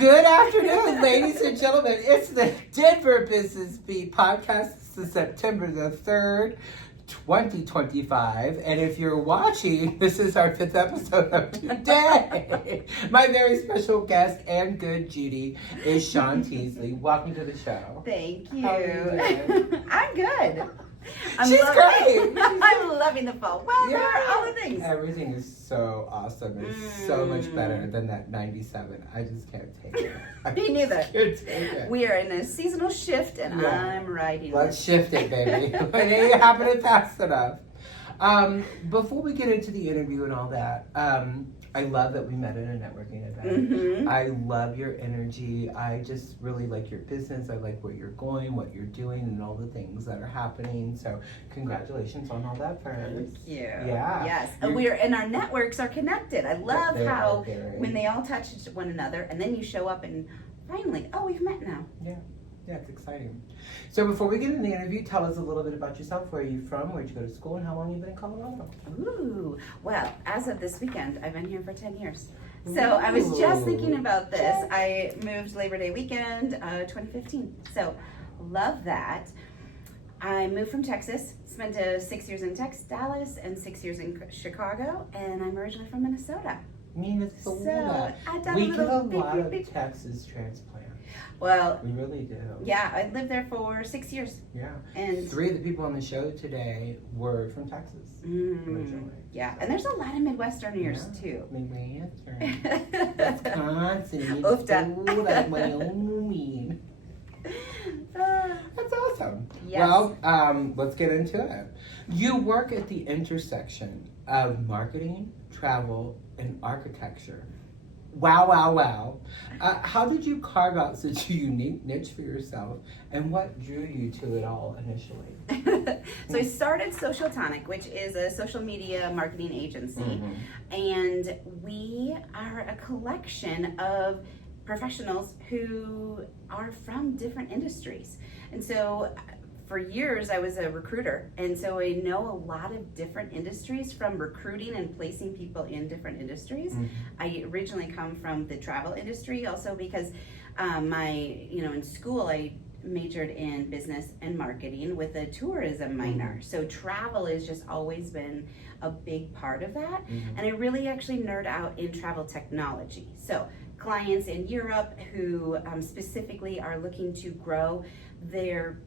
Good afternoon, ladies and gentlemen. It's the Denver Business Beat podcast. This is September the 3rd, 2025. And if you're watching, this is our 5th episode of today. My very special guest and good Judy is Shawn Teasley. Welcome to the show. Thank you. How are you doing? I'm good. She's great. I'm loving the fall weather, all the things. Everything is so awesome. It's so much better than that 97. I just can't take it. Me neither. Can't take it. We are in a seasonal shift, and I'm riding. Let's shift it, baby. It ain't happening fast enough. Before we get into the interview and all that, I love that we met at a networking event. Mm-hmm. I love your energy. I just really like your business. I like where you're going, what you're doing, and all the things that are happening. So congratulations on all that, friends. Thank you. Yeah. Yes. And our networks are connected. I love They how are very- when they all touch one another, and then you show up and finally, we've met now. Yeah, it's exciting. So before we get into the interview, tell us a little bit about yourself. Where are you from? Where'd you go to school? And how long have you been in Colorado? Ooh. Well, as of this weekend, I've been here for 10 years. So I was just thinking about this. I moved Labor Day weekend, 2015. So love that. I moved from Texas, spent 6 years in Dallas and 6 years in Chicago, and I'm originally from Minnesota. Minnesota. So I've done We a get little a lot of big. Texas transplants. Well, We really do. yeah, I lived there for 6 years. Yeah. And 3 of the people on the show today were from Texas. Originally. yeah, and there's a lot of Midwesterners too. Midwestern. Wisconsin. Oofda. Like Wyoming. That's awesome. Yes. Well, let's get into it. You work at the intersection of marketing, travel, and architecture. Wow. How did you carve out such a unique niche for yourself, and what drew you to it all initially? So I started Social Tonic, which is a social media marketing agency, and we are a collection of professionals who are from different industries. And so for years I was a recruiter, and so I know a lot of different industries from recruiting and placing people in different industries. I originally come from the travel industry also because in school I majored in business and marketing with a tourism minor. So travel has just always been a big part of that. And I really actually nerd out in travel technology. So clients in Europe who specifically are looking to grow their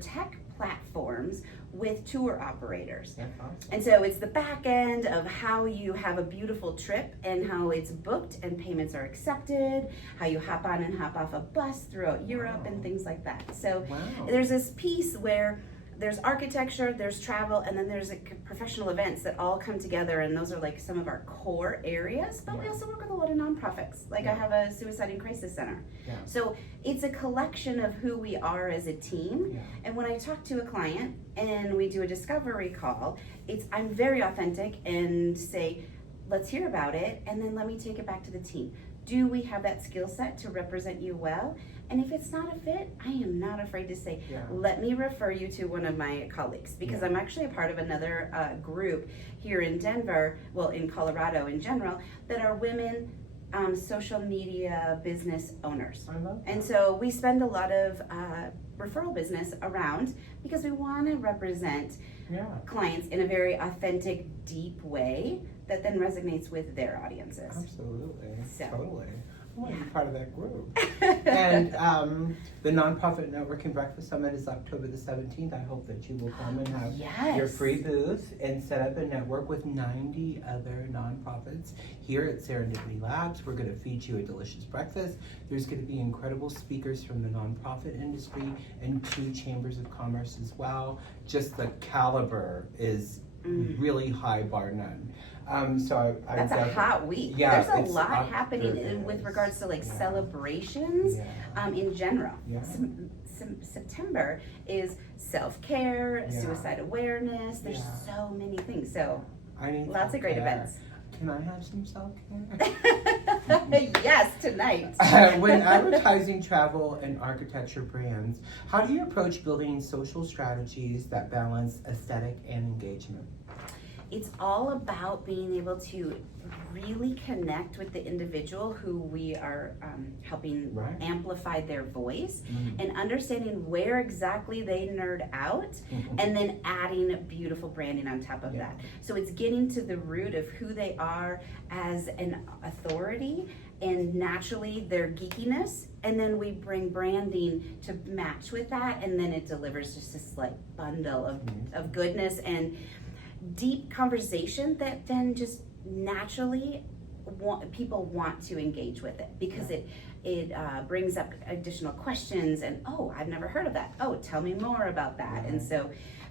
tech platforms with tour operators. That's awesome. And so it's the back end of how you have a beautiful trip and how it's booked and payments are accepted, how you hop on and hop off a bus throughout Europe and things like that. So there's this piece where there's architecture, there's travel, and then there's professional events that all come together, and those are like some of our core areas. But we also work with a lot of nonprofits. Like I have a suicide and crisis center. So it's a collection of who we are as a team. And when I talk to a client and we do a discovery call, I'm very authentic and say, let's hear about it, and then let me take it back to the team. Do we have that skill set to represent you well? And if it's not a fit, I am not afraid to say, let me refer you to one of my colleagues, because I'm actually a part of another group here in Denver, well, in Colorado in general, that are women social media business owners. I love that. And so we spend a lot of referral business around because we want to represent clients in a very authentic, deep way that then resonates with their audiences. Absolutely. So. Totally. I want to be part of that group. And the Nonprofit Networking Breakfast Summit is October the 17th. I hope that you will come and have your free booth and set up a network with 90 other nonprofits here at Serendipity Labs. We're going to feed you a delicious breakfast. There's going to be incredible speakers from the nonprofit industry and 2 chambers of commerce as well. Just the caliber is really high, bar none. So that's a hot week. Yeah, there's a lot happening with regards to celebrations in general. September is self-care, suicide awareness. There's so many things. So lots of great events. Can I have some self-care? Yes, tonight. When advertising travel and architecture brands, how do you approach building social strategies that balance aesthetic and engagement? it's all about being able to really connect with the individual who we are helping amplify their voice, and understanding where exactly they nerd out, and then adding beautiful branding on top of that. So it's getting to the root of who they are as an authority, and naturally their geekiness, and then we bring branding to match with that, and then it delivers just this like bundle of goodness and deep conversation that then just naturally people want to engage with it, because it brings up additional questions, and oh, I've never heard of that, oh, tell me more about that. And so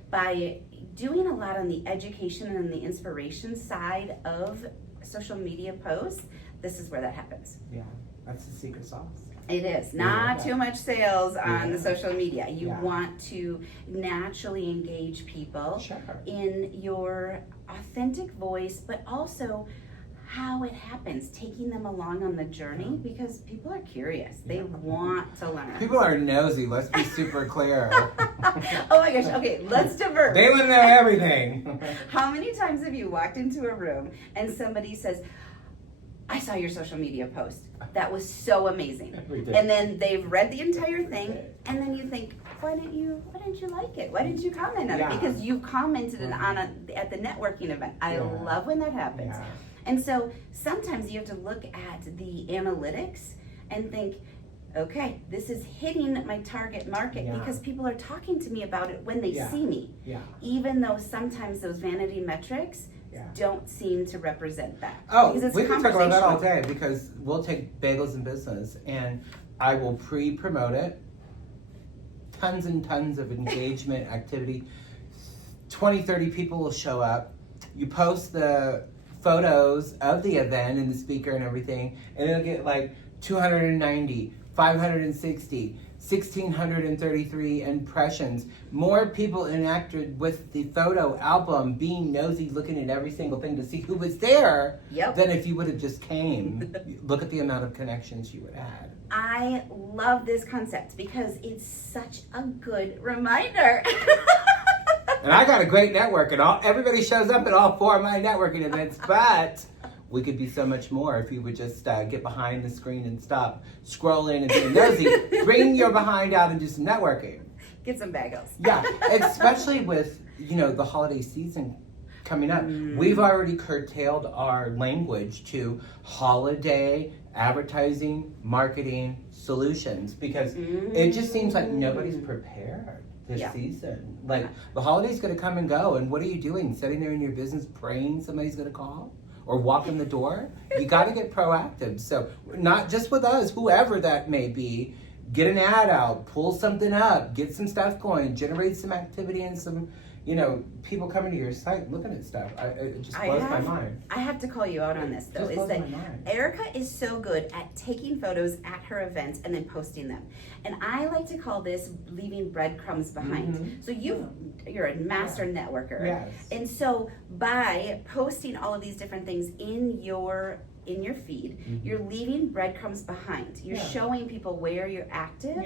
by doing a lot on the education and the inspiration side of social media posts, this is where that happens. Yeah, that's the secret sauce. It is not too much sales on the social media. You want to naturally engage people in your authentic voice, but also how it happens, taking them along on the journey, because people are curious. They want to learn. People are nosy, let's be super clear. Oh my gosh, okay, let's divert. They want to know everything. How many times have you walked into a room and somebody says, I saw your social media post. That was so amazing. And then they've read the entire thing, and then you think, why didn't you like it? Why didn't you comment on it? Because you commented at the networking event. I love when that happens. And so sometimes you have to look at the analytics and think, okay, this is hitting my target market because people are talking to me about it when they see me. Even though sometimes those vanity metrics don't seem to represent that. Oh, we can talk about that all day, because we'll take Bagels in Business and I will pre-promote it. Tons and tons of engagement activity. 20, 30 people will show up. You post the photos of the event and the speaker and everything, and it'll get like 290, 560, 1,633 impressions. More people interacted with the photo album, being nosy, looking at every single thing to see who was there, than if you would have just came. Look at the amount of connections you would add. I love this concept because it's such a good reminder. And I got a great network, and everybody shows up at all 4 of my networking events, but we could be so much more if you would just get behind the screen and stop scrolling and being nosy. Bring your behind out and do some networking. Get some bagels. Yeah, especially with, the holiday season coming up. We've already curtailed our language to holiday advertising, marketing solutions, because it just seems like nobody's prepared this season. Like, the holiday's gonna come and go, and what are you doing? Sitting there in your business praying somebody's gonna call? Or walk in the door? You gotta get proactive. So, not just with us, whoever that may be, get an ad out, pull something up, get some stuff going, generate some activity and some, people coming to your site looking at stuff. It just blows my mind. I have to call you out on this, though, is that Erica is so good at taking photos at her events and then posting them. And I like to call this leaving breadcrumbs behind. So you're a master networker. Yes. And so by posting all of these different things in your feed, you're leaving breadcrumbs behind. You're showing people where you're active.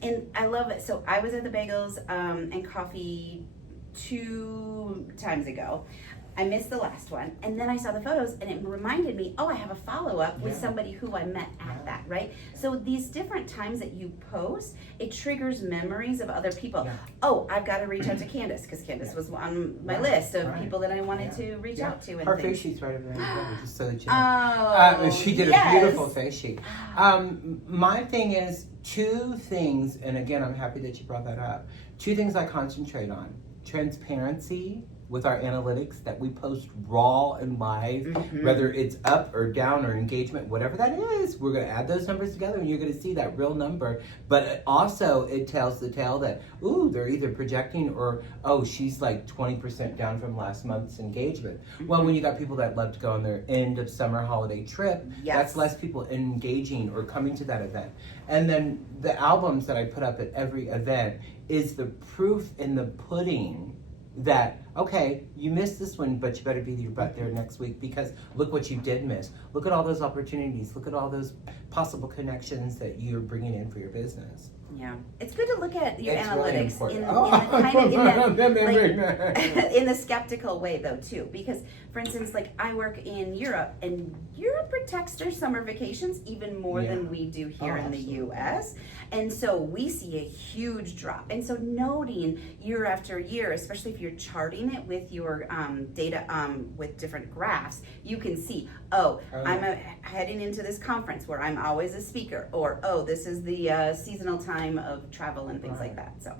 And I love it. So I was at the Bagels and Coffee 2 times ago. I missed the last one, and then I saw the photos, and it reminded me, I have a follow-up with somebody who I met at that, right? So these different times that you post, it triggers memories of other people. I've got to reach out to Candace, because Candace was on my list of people that I wanted to reach out to. And her face sheet's right over there, just so that you know. She did a beautiful face sheet. My thing is 2 things, and again, I'm happy that you brought that up. 2 things I concentrate on. Transparency with our analytics, that we post raw and live, whether it's up or down or engagement, whatever that is, we're going to add those numbers together and you're going to see that real number. But also it tells the tale that, they're either projecting or, she's like 20% down from last month's engagement. Well, when you got people that love to go on their end of summer holiday trip, that's less people engaging or coming to that event. And then the albums that I put up at every event is the proof in the pudding that okay, you missed this one, but you better be your butt there next week because look what you did miss. Look at all those opportunities. Look at all those possible connections that you're bringing in for your business. Yeah, it's good to look at your It's analytics really in the skeptical way though too, because for instance, like I work in Europe, and Europe protects their summer vacations even more than we do here in the U.S. And so we see a huge drop. And so noting year after year, especially if you're charting it with your data with different graphs, you can see, I'm heading into this conference where I'm always a speaker, or this is the seasonal time of travel and things like that. So,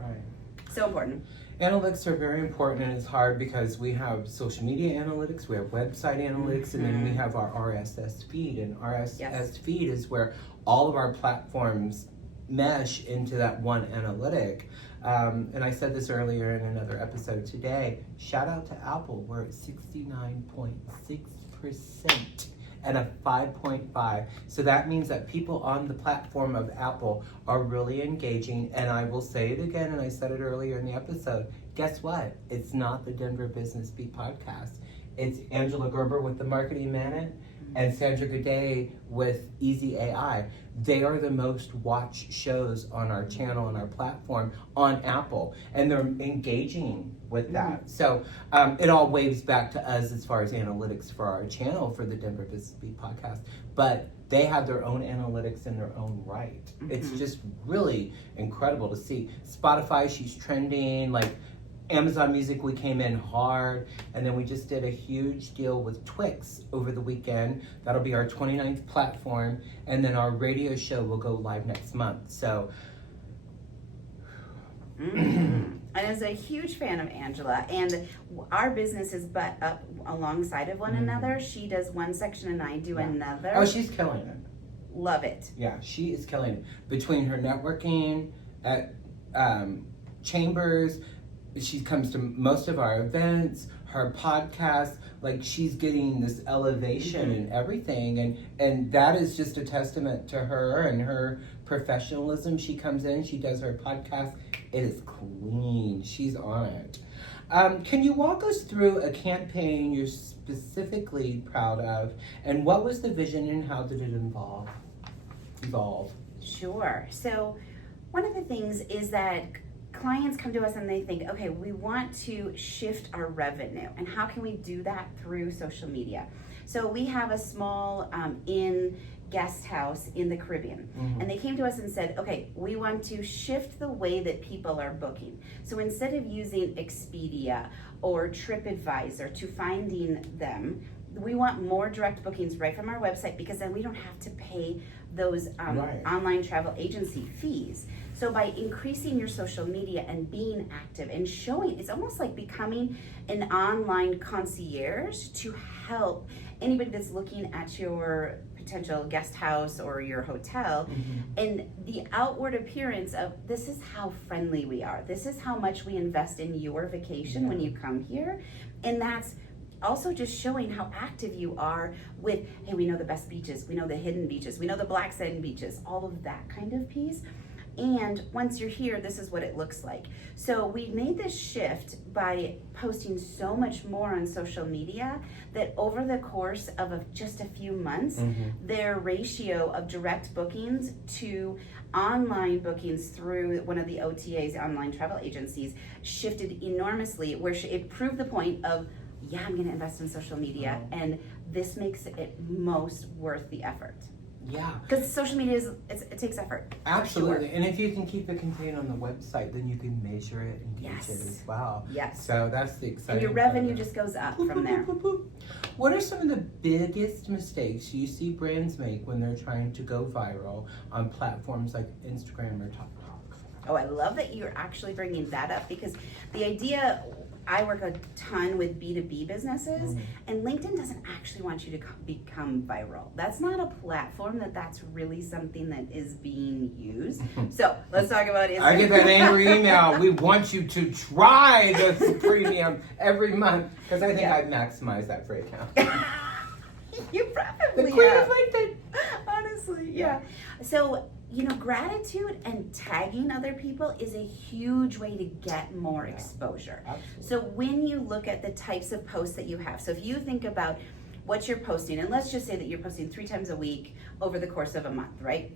so important. Analytics are very important, and it's hard because we have social media analytics, we have website analytics, and then we have our RSS feed. And RSS feed is where all of our platforms mesh into that one analytic. And I said this earlier in another episode today. Shout out to Apple. We're at 69.6%. and a 5.5. So that means that people on the platform of Apple are really engaging. And I will say it again, and I said it earlier in the episode. Guess what? It's not the Denver Business Beat podcast. It's Angela Gerber with The Marketing Minute and Sandra Gaudet with Easy AI. They are the most watched shows on our channel and our platform on Apple, and they're engaging with that. So it all waves back to us as far as analytics for our channel for the Denver Business Beat podcast, but they have their own analytics in their own right. It's just really incredible to see. Spotify, she's trending, like Amazon Music, we came in hard, and then we just did a huge deal with Twix over the weekend. That'll be our 29th platform, and then our radio show will go live next month. So, and as a huge fan of Angela, and our businesses butt up alongside of one another. She does one section and I do another. Oh, she's killing it. Love it. Yeah, she is killing it. Between her networking at Chambers, she comes to most of our events, her podcast, like she's getting this elevation and everything. And that is just a testament to her and her professionalism. She comes in, she does her podcast. It is clean. She's on it. Can you walk us through a campaign you're specifically proud of? And what was the vision and how did it evolve? Sure. So one of the things is that clients come to us and they think, okay, we want to shift our revenue. And how can we do that through social media? So we have a small inn guest house in the Caribbean. And they came to us and said, okay, we want to shift the way that people are booking. So instead of using Expedia or TripAdvisor to finding them, we want more direct bookings right from our website, because then we don't have to pay those online travel agency fees. So by increasing your social media and being active and showing, it's almost like becoming an online concierge to help anybody that's looking at your potential guest house or your hotel, and the outward appearance of, this is how friendly we are. This is how much we invest in your vacation when you come here. And that's also just showing how active you are with, hey, we know the best beaches, we know the hidden beaches, we know the black sand beaches, all of that kind of piece. And once you're here, this is what it looks like. So we made this shift by posting so much more on social media that over the course of just a few months, their ratio of direct bookings to online bookings through one of the OTAs, online travel agencies, shifted enormously, where it proved the point of, yeah, I'm gonna invest in social media, and this makes it most worth the effort. Yeah. Because social media, it takes effort. Absolutely. Sure. And if you can keep it contained on the website, then you can measure it and gauge it as well. Yes. So that's the exciting And your revenue just goes up from there. What are some of the biggest mistakes you see brands make when they're trying to go viral on platforms like Instagram or TikTok? Oh, I love that you're actually bringing that up, because the idea, I work a ton with B2B businesses, and LinkedIn doesn't actually want you to become viral. That's not a platform that's really something that is being used. So let's talk about Instagram. I get that angry email. We want you to try the premium every month, because I think I've maximized that free account. You probably The queen of LinkedIn. Honestly. Yeah. So, gratitude and tagging other people is a huge way to get more exposure. Absolutely. So when you look at the types of posts that you have, so if you think about what you're posting, and let's just say that you're posting 3 times a week over the course of a month, right?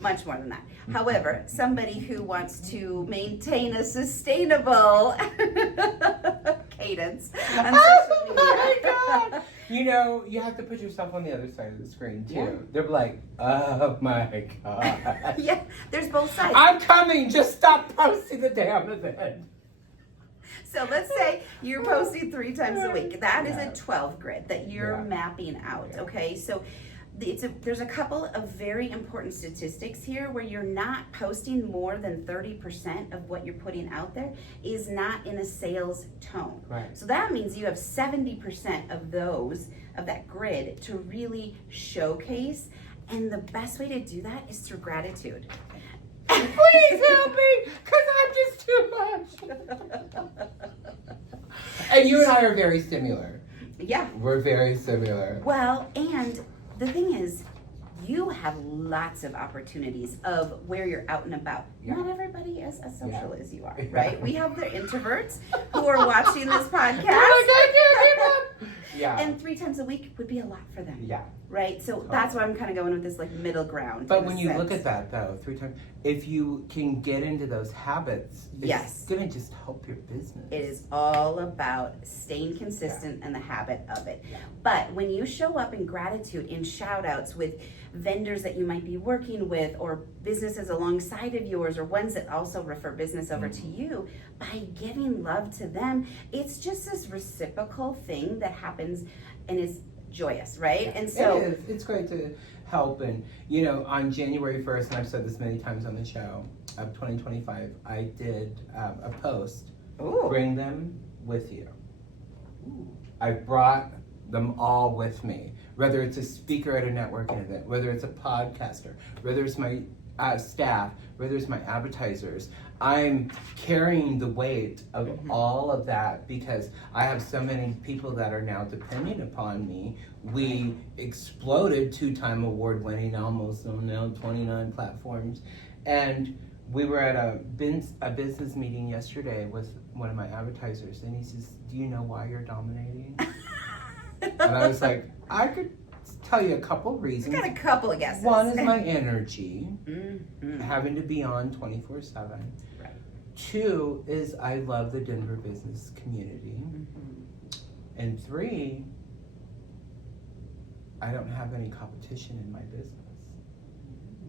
Much more than that. However, somebody who wants to maintain a sustainable cadence on social media. Oh my God! You have to put yourself on the other side of the screen too. Yeah. They're like, oh my God. Yeah, there's both sides. I'm coming, just stop posting the damn event. So let's say you're posting 3 times a week. That is a 12 grid that you're mapping out, okay? So there's a couple of very important statistics here where you're not posting more than 30% of what you're putting out there is not in a sales tone. Right. So that means you have 70% of that grid to really showcase, and the best way to do that is through gratitude. Please help me, because I'm just too much. And you and I are very similar. Yeah. We're very similar. Well, and the thing is, you have lots of opportunities of where you're out and about. Yeah. Not everybody is as social as you are, right? We have the introverts who are watching this podcast. Oh my God, yeah. And 3 times a week would be a lot for them. Yeah. Right? So that's why I'm kind of going with this middle ground. But when you look at that though, 3 times, if you can get into those habits, it's going to just help your business. It is all about staying consistent and the habit of it. Yeah. But when you show up in gratitude, in shout outs with vendors that you might be working with, or businesses alongside of yours, or ones that also refer business over to you, by giving love to them, it's just this reciprocal thing that happens and is joyous, right? And so it is. It's great to help. And on January 1st, and I've said this many times on the show, of 2025, I did a post. Ooh. Bring them with you. Ooh. I brought them all with me, whether it's a speaker at a networking event, whether it's a podcaster, whether it's my staff, whether it's my advertisers. I'm carrying the weight of all of that because I have so many people that are now depending upon me. We exploded 2-time award-winning, almost now 29 platforms. And we were at a business meeting yesterday with one of my advertisers, and he says, do you know why you're dominating? And I was like, I could tell you a couple reasons. I got a couple of guesses. One is my energy, having to be on 24/7. Right. 2 is I love the Denver business community. And 3, I don't have any competition in my business.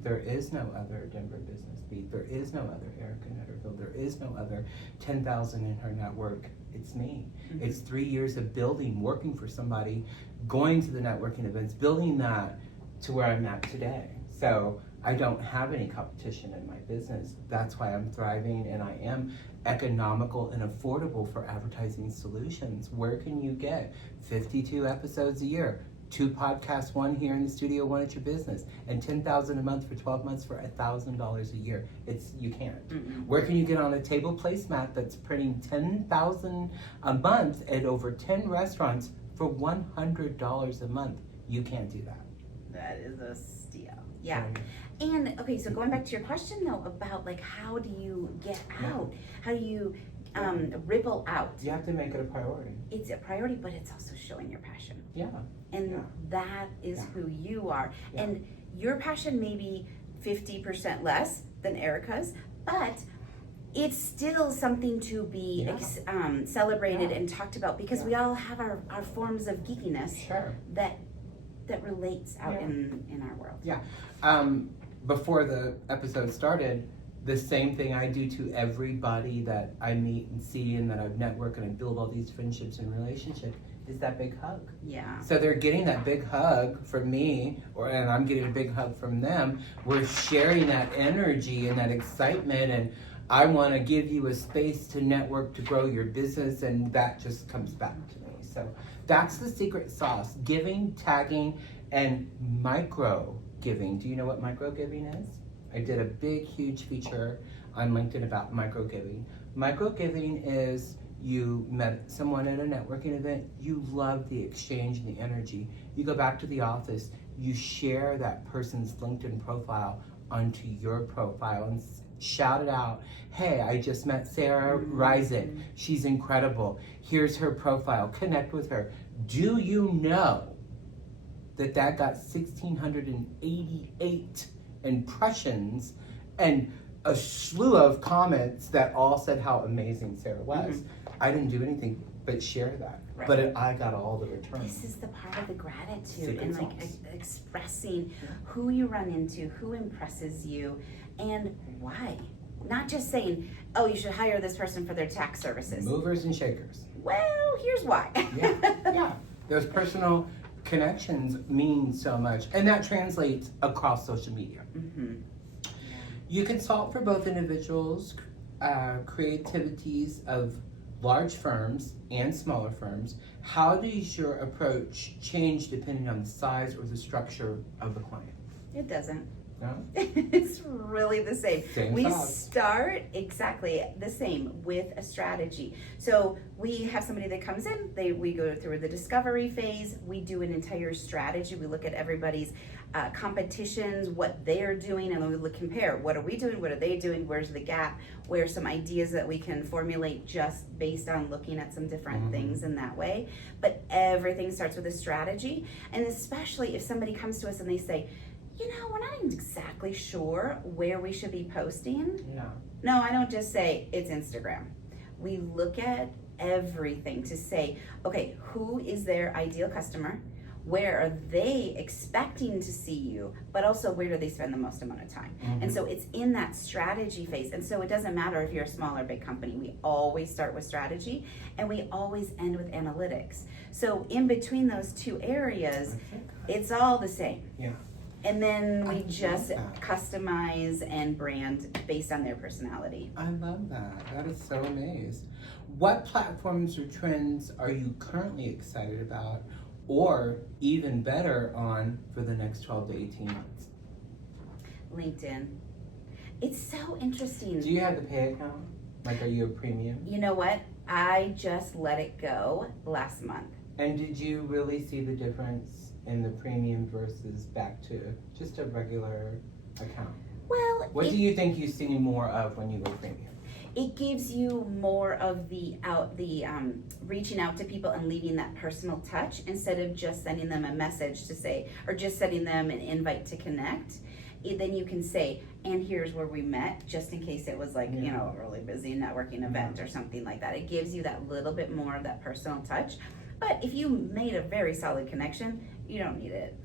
There is no other Denver Business Beat. There is no other Erica Netterfield. There is no other 10,000 in her network. It's me. It's 3 years of building, working for somebody, going to the networking events, building that to where I'm at today. So I don't have any competition in my business. That's why I'm thriving, and I am economical and affordable for advertising solutions. Where can you get 52 episodes a year? 2 podcasts, 1 here in the studio, 1 at your business, and $10,000 a month for 12 months for $1,000 a year. You can't. Where can you get on a table placemat that's printing $10,000 a month at over 10 restaurants for $100 a month? You can't do that. That is a steal. Yeah. And okay, so going back to your question though about how do you get out? How do you ripple out? You have to make it a priority. It's a priority, but it's also showing your passion. Yeah. And that is who you are. Yeah. And your passion may be 50% less than Erica's, but it's still something to be celebrated and talked about because we all have our forms of geekiness that relates out in our world. Yeah. Before the episode started, the same thing I do to everybody that I meet and see and that I've networked and I build all these friendships and relationships is that big hug. Yeah. So they're getting that big hug from me, and I'm getting a big hug from them. We're sharing that energy and that excitement, and I want to give you a space to network, to grow your business, and that just comes back to me. So that's the secret sauce: giving, tagging, and micro giving. Do you know what micro giving is? I did a big, huge feature on LinkedIn about micro giving. Micro giving is you met someone at a networking event, you love the exchange and the energy. You go back to the office, you share that person's LinkedIn profile onto your profile and shout it out. Hey, I just met Sarah Reisig. She's incredible. Here's her profile. Connect with her. Do you know that got 1,688 impressions and a slew of comments that all said how amazing Sarah was? I didn't do anything but share that. Right. But I got all the return. This is the part of the gratitude and like expressing who you run into, who impresses you, and why. Not just saying, oh, you should hire this person for their tax services. Movers and shakers. Well, here's why. Yeah. Those personal connections mean so much, and that translates across social media. You consult for both individuals, creativities of large firms and smaller firms. How does your approach change depending on the size or the structure of the client? It doesn't. No? It's really the same. We size. Start exactly the same with a strategy. So we have somebody that comes in, we go through the discovery phase, we do an entire strategy, we look at everybody's competitions, what they're doing, and then we compare what are we doing, what are they doing, where's the gap, where's some ideas that we can formulate just based on looking at some different things in that way. But everything starts with a strategy, and especially if somebody comes to us and they say, you know, we're not exactly sure where we should be posting. No, I don't just say it's Instagram. We look at everything to say, okay, who is their ideal customer? Where are they expecting to see you? But also, where do they spend the most amount of time? And so it's in that strategy phase. And so it doesn't matter if you're a small or big company. We always start with strategy, and we always end with analytics. So in between those two areas, it's all the same. And then we just customize and brand based on their personality. I love that. That is so amazing. What platforms or trends are you currently excited about, or even better on for the next 12 to 18 months? LinkedIn. It's so interesting. Do you have the pay account? Like, are you a premium? You know what? I just let it go last month. And did you really see the difference in the premium versus back to just a regular account? Well, what do you think you see more of when you go premium? It gives you more of the reaching out to people and leaving that personal touch instead of just sending them a message to say, or just sending them an invite to connect. Then you can say, and here's where we met, just in case it was like, you know, a really busy networking event or something like that. It gives you that little bit more of that personal touch. But if you made a very solid connection, you don't need it.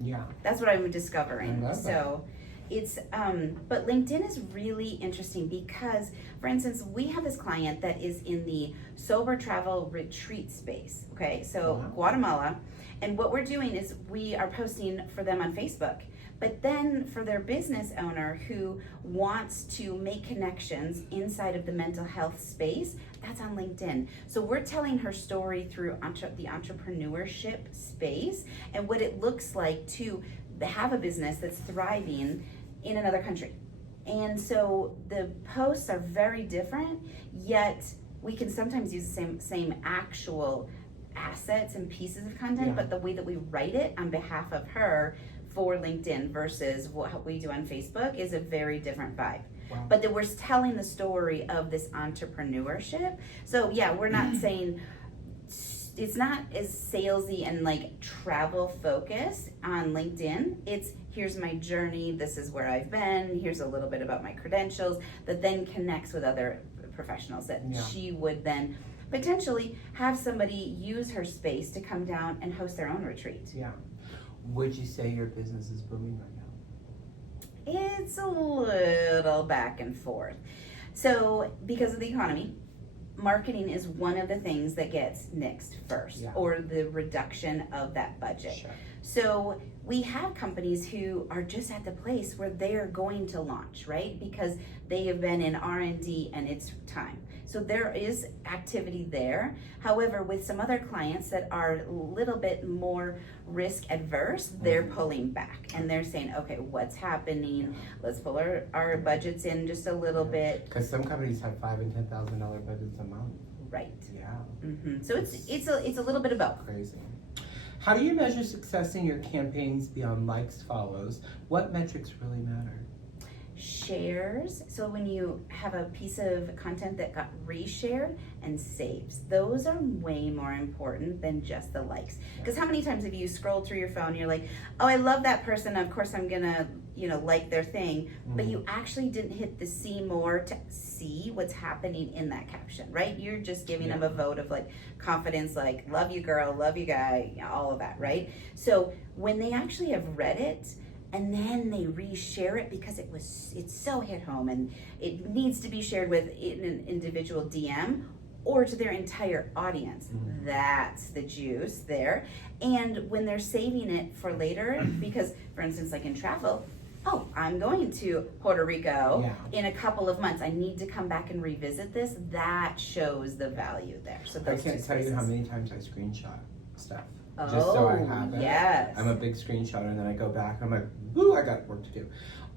That's what I'm discovering. So it's but LinkedIn is really interesting because, for instance, we have this client that is in the sober travel retreat space. Okay, so Guatemala, and what we're doing is we are posting for them on Facebook. But then for their business owner who wants to make connections inside of the mental health space, that's on LinkedIn. So we're telling her story through the entrepreneurship space and what it looks like to have a business that's thriving in another country. And so the posts are very different, yet we can sometimes use the same actual assets and pieces of content, but the way that we write it on behalf of her for LinkedIn versus what we do on Facebook is a very different vibe. But then we're telling the story of this entrepreneurship. So yeah, we're not saying, it's not as salesy and like travel focused on LinkedIn. It's here's my journey, this is where I've been, here's a little bit about my credentials, that then connects with other professionals that she would then potentially have somebody use her space to come down and host their own retreat. Would you say your business is booming right now? It's a little back and forth. So because of the economy, marketing is one of the things that gets nixed first, or the reduction of that budget. So we have companies who are just at the place where they are going to launch, right? Because they have been in R&D and it's time. So there is activity there. However, with some other clients that are a little bit more risk adverse, they're pulling back and they're saying, okay, what's happening? Let's pull our budgets in just a little bit. Because some companies have $5,000 and $10,000 budgets a month. Right. So it's a little bit of both. Crazy. How do you measure success in your campaigns beyond likes, follows? What metrics really matter? Shares, so when you have a piece of content that got reshared, and saves, those are way more important than just the likes. Because how many times have you scrolled through your phone and you're like, oh, I love that person, of course I'm gonna like their thing, but you actually didn't hit the see more to see what's happening in that caption, right? You're just giving them a vote of like confidence, like love you girl, love you guy, all of that, right? So when they actually have read it and then they reshare it because it's so hit home and it needs to be shared with an individual DM or to their entire audience. That's the juice there. And when they're saving it for later, because for instance, like in travel, oh, I'm going to Puerto Rico in a couple of months. I need to come back and revisit this. That shows the value there. So I can't tell you how many times I screenshot stuff. Just so I have it. Yes. I'm a big screenshotter, and then I go back. I'm like, ooh, I got work to do.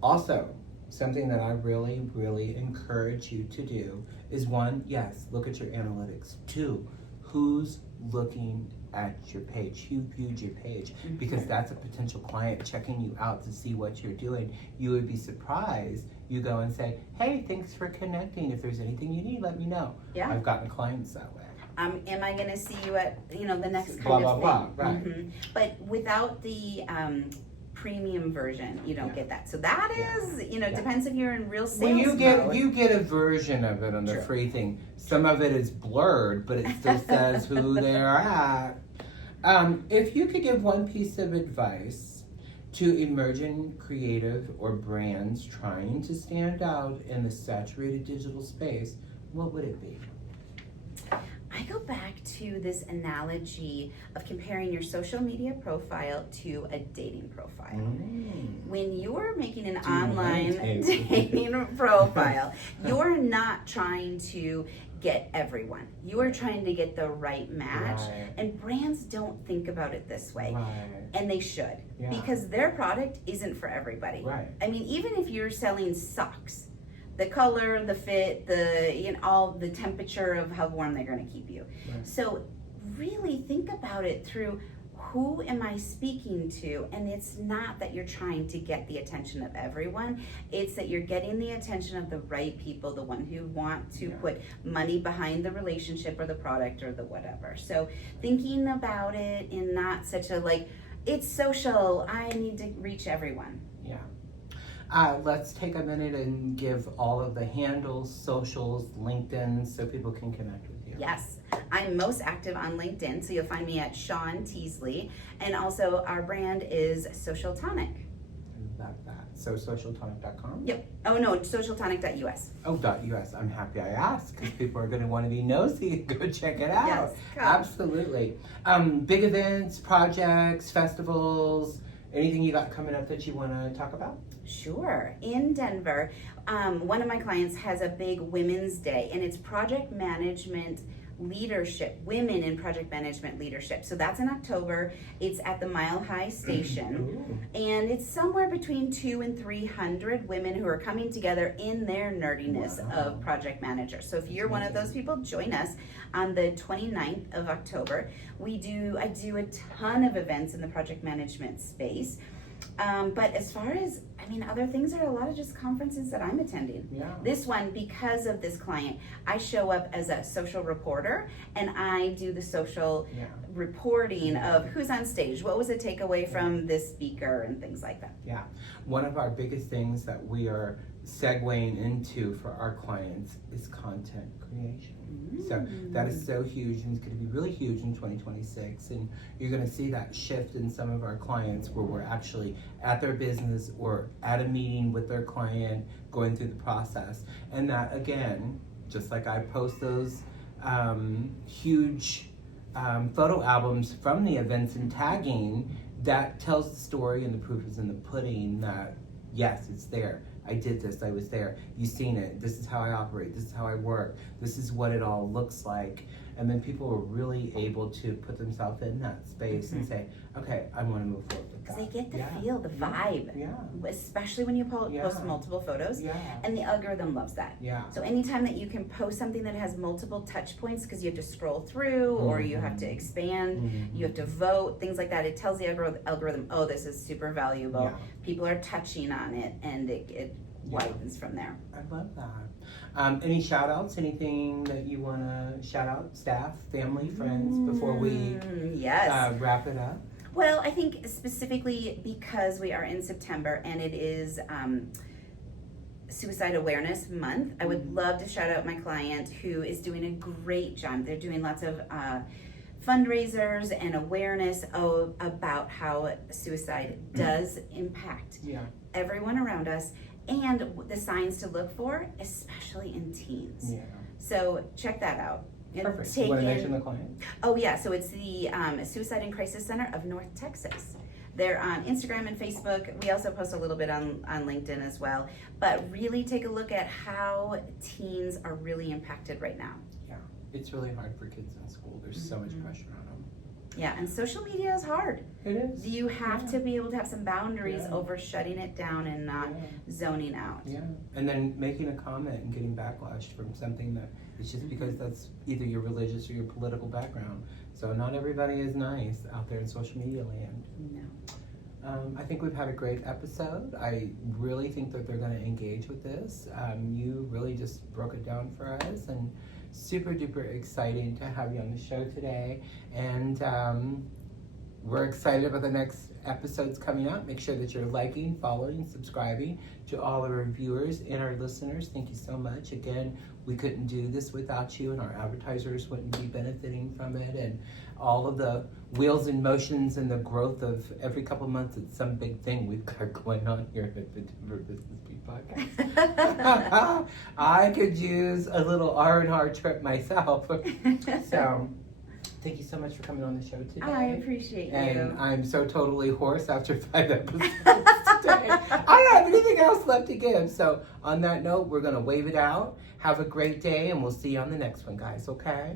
Also, something that I really, really encourage you to do is 1, yes, look at your analytics. 2, who's looking at your page? Who viewed your page? Because that's a potential client checking you out to see what you're doing. You would be surprised. You go and say, hey, thanks for connecting. If there's anything you need, let me know. Yeah. I've gotten clients that way. Am I going to see you at the next kind blah, of blah, thing? Blah, right. But without the premium version, you don't get that. So that is, depends if you're in real sales mode. You get a version of it on the free thing. Some of it is blurred, but it still says who they're at. If you could give one piece of advice to emerging creative or brands trying to stand out in the saturated digital space, what would it be? I go back to this analogy of comparing your social media profile to a dating profile. When you're making an online dating profile, you're not trying to get everyone. You are trying to get the right match. And brands don't think about it this way. And they should. Because their product isn't for everybody. I mean, even if you're selling socks, the color, the fit, all the temperature of how warm they're going to keep you. So really think about it through who am I speaking to? And it's not that you're trying to get the attention of everyone. It's that you're getting the attention of the right people, the one who want to put money behind the relationship or the product or the whatever. So thinking about it in not such a it's social, I need to reach everyone. Let's take a minute and give all of the handles, socials, LinkedIn, so people can connect with you. Yes, I'm most active on LinkedIn, so you'll find me at Shawn Teasley. And also our brand is Social Tonic. I love that. So socialtonic.com? Yep. Oh no, socialtonic.us. Oh, .us. I'm happy I asked because people are going to want to be nosy. Go check it out. Yes, absolutely. Big events, projects, festivals, anything you got coming up that you want to talk about? Sure. In Denver, one of my clients has a big Women's Day, and it's project management leadership, women in project management leadership. So that's in October. It's at the Mile High Station, and it's somewhere between 200 and 300 women who are coming together in their nerdiness of project managers. So if you're one of those people, join us on the 29th of October. I do a ton of events in the project management space. But as far as, other things are a lot of just conferences that I'm attending. This one, because of this client, I show up as a social reporter and I do the social reporting of who's on stage, what was the takeaway from this speaker and things like that. One of our biggest things that we are segueing into for our clients is content creation. So that is so huge, and it's going to be really huge in 2026, and you're going to see that shift in some of our clients where we're actually at their business or at a meeting with their client going through the process. And that, again, just like I post those huge photo albums from the events and tagging, that tells the story, and the proof is in the pudding that yes, it's there. I did this, I was there, you've seen it, this is how I operate, this is how I work, this is what it all looks like. And then people are really able to put themselves in that space and say, okay, I want to move forward with because they get to feel the vibe. Yeah. Especially when you post multiple photos. Yeah. And the algorithm loves that. Yeah. So anytime that you can post something that has multiple touch points, because you have to scroll through or you have to expand, you have to vote, things like that, it tells the algorithm, oh, this is super valuable. Yeah. People are touching on it, and it widens from there. I love that. Any shout outs? Anything that you want to shout out? Staff, family, friends, before we wrap it up? Well, I think specifically because we are in September and it is Suicide Awareness Month, I would love to shout out my client who is doing a great job. They're doing lots of fundraisers and awareness about how suicide does impact everyone around us, and the signs to look for, especially in teens. Yeah. So check that out. Perfect. You want to mention the client? Oh yeah, so it's the Suicide and Crisis Center of North Texas. They're on Instagram and Facebook. We also post a little bit on LinkedIn as well. But really take a look at how teens are really impacted right now. Yeah, it's really hard for kids in school. There's so much pressure on them. Yeah, and social media is hard. It is. You have to be able to have some boundaries over shutting it down and not zoning out. Yeah, and then making a comment and getting backlash from something that it's just because that's either your religious or your political background. So not everybody is nice out there in social media land. No. I think we've had a great episode. I really think that they're going to engage with this. You really just broke it down for us, and super duper exciting to have you on the show today. And we're excited about the next episodes coming out. Make sure that you're liking, following, subscribing. To all of our viewers and our listeners, thank you so much. Again, we couldn't do this without you, and our advertisers wouldn't be benefiting from it, and all of the wheels in motions and the growth of every couple months, it's some big thing we've got going on here at the Denver Business Beat Podcast. I could use a little R&R trip myself. So thank you so much for coming on the show today. I appreciate you. And I'm so totally hoarse after 5 episodes today. I don't have anything else left to give. So on that note, we're going to wave it out. Have a great day, and we'll see you on the next one, guys, okay?